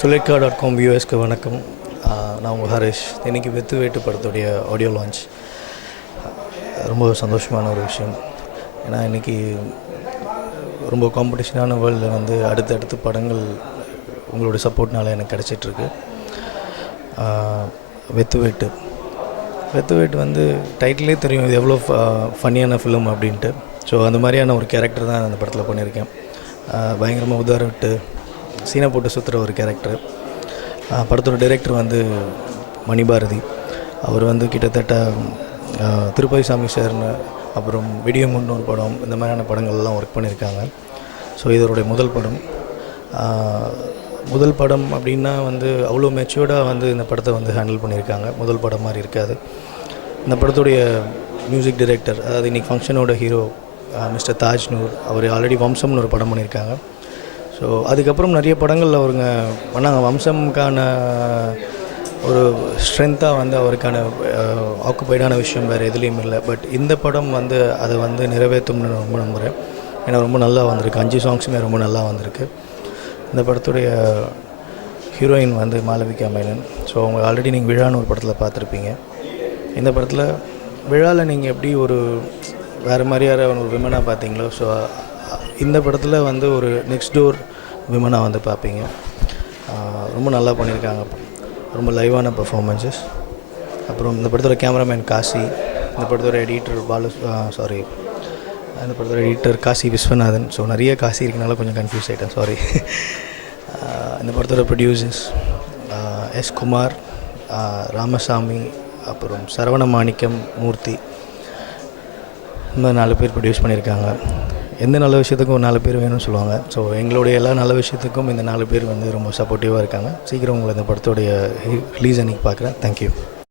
சுலேக்கா.com வியூவர்ஸ்க்கு வணக்கம். நான் உங்கள் ஹரிஷ். இன்றைக்கி வெத்து வேட்டு படத்துடைய ஆடியோ லான்ச். ரொம்ப சந்தோஷமான ஒரு விஷயம். ஏன்னா இன்றைக்கி ரொம்ப காம்படிஷனான வேர்ல்டில் வந்து அடுத்தடுத்து படங்கள் உங்களோட சப்போர்ட்னால எனக்கு கிடச்சிட்ருக்கு. வெத்து வேட்டு வந்து டைட்டிலே தெரியும் இது எவ்வளோ ஃபன்னியான ஃபிலிம் அப்படின்ட்டு. ஸோ அந்த மாதிரியான ஒரு கேரக்டர் தான் அந்த படத்தில் பண்ணியிருக்கேன். பயங்கரமாக உதாரிட்டு சீனை போட்டு சுற்றுற ஒரு கேரக்டர். படத்தோட டைரக்டர் வந்து மணிபாரதி. அவர் வந்து கிட்டத்தட்ட திருப்பதி சாமி சார்னு, அப்புறம் விடியமுன்னு ஒரு படம், இந்த மாதிரியான படங்கள்லாம் ஒர்க் பண்ணியிருக்காங்க. ஸோ இதோடைய முதல் படம் அப்படின்னா வந்து அவ்வளோ மெச்சூர்டாக வந்து இந்த படத்தை வந்து ஹேண்டில் பண்ணியிருக்காங்க. முதல் படம் மாதிரி இருக்காது. இந்த படத்துடைய மியூசிக் டைரக்டர், அதாவது இன்றைக்கி ஃபங்க்ஷனோட ஹீரோ மிஸ்டர் தாஜ் நூர், அவர் ஆல்ரெடி வம்சம்னு ஒரு படம் பண்ணியிருக்காங்க. ஸோ அதுக்கப்புறம் நிறைய படங்களில் அவருங்க பண்ணாங்க. வம்சம்கான ஒரு ஸ்ட்ரென்த்தாக வந்து அவருக்கான ஆக்குப்பைடான விஷயம் வேறு எதுலேயும் இல்லை. பட் இந்த படம் வந்து அதை வந்து நிறைவேற்றும்னு ரொம்ப நம்புகிறேன். ஏன்னா ரொம்ப நல்லா வந்திருக்கு. 5 சாங்ஸுமே ரொம்ப நல்லா வந்திருக்கு. இந்த படத்துடைய ஹீரோயின் வந்து மாளவிகா மேனன். ஸோ அவங்க ஆல்ரெடி நீங்கள் விழான்னு ஒரு படத்தில் பார்த்துருப்பீங்க. இந்த படத்தில் விழாவில் நீங்கள் எப்படி ஒரு வேறு மாதிரியான ஒரு விமனாக பார்த்தீங்களோ, ஸோ இந்த படத்தில் வந்து ஒரு நெக்ஸ்ட் டோர் விமனாக வந்து பார்ப்பீங்க. ரொம்ப நல்லா பண்ணியிருக்காங்க. ரொம்ப லைவான பர்ஃபார்மன்ஸஸ். அப்புறம் இந்த படத்தோட கேமராமேன் காசி, இந்த படத்தோட எடிட்டர் இந்த படத்தோட எடிட்டர் காசி விஸ்வநாதன். ஸோ நிறைய காசி இருக்கனால கொஞ்சம் கன்ஃபியூஸ் ஆகிட்டேன், சாரி. இந்த படத்தோட ப்ரொடியூசர்ஸ் எஸ் குமார், ராமசாமி, அப்புறம் சரவண மாணிக்கம், மூர்த்தி, இந்த 4 பேர் ப்ரொடியூஸ் பண்ணியிருக்காங்க. எந்த நல்ல விஷயத்துக்கும் ஒரு 4 பேர் வேணும்னு சொல்லுவாங்க. ஸோ எங்களுடைய எல்லா நல்ல விஷயத்துக்கும் இந்த 4 பேர் வந்து ரொம்ப சப்போர்ட்டிவாக இருக்காங்க. சீக்கிரம் உங்களை இந்த படத்தோடைய ரிலீஸ் அன்றைக்கி பார்க்குறேன். தேங்க்யூ.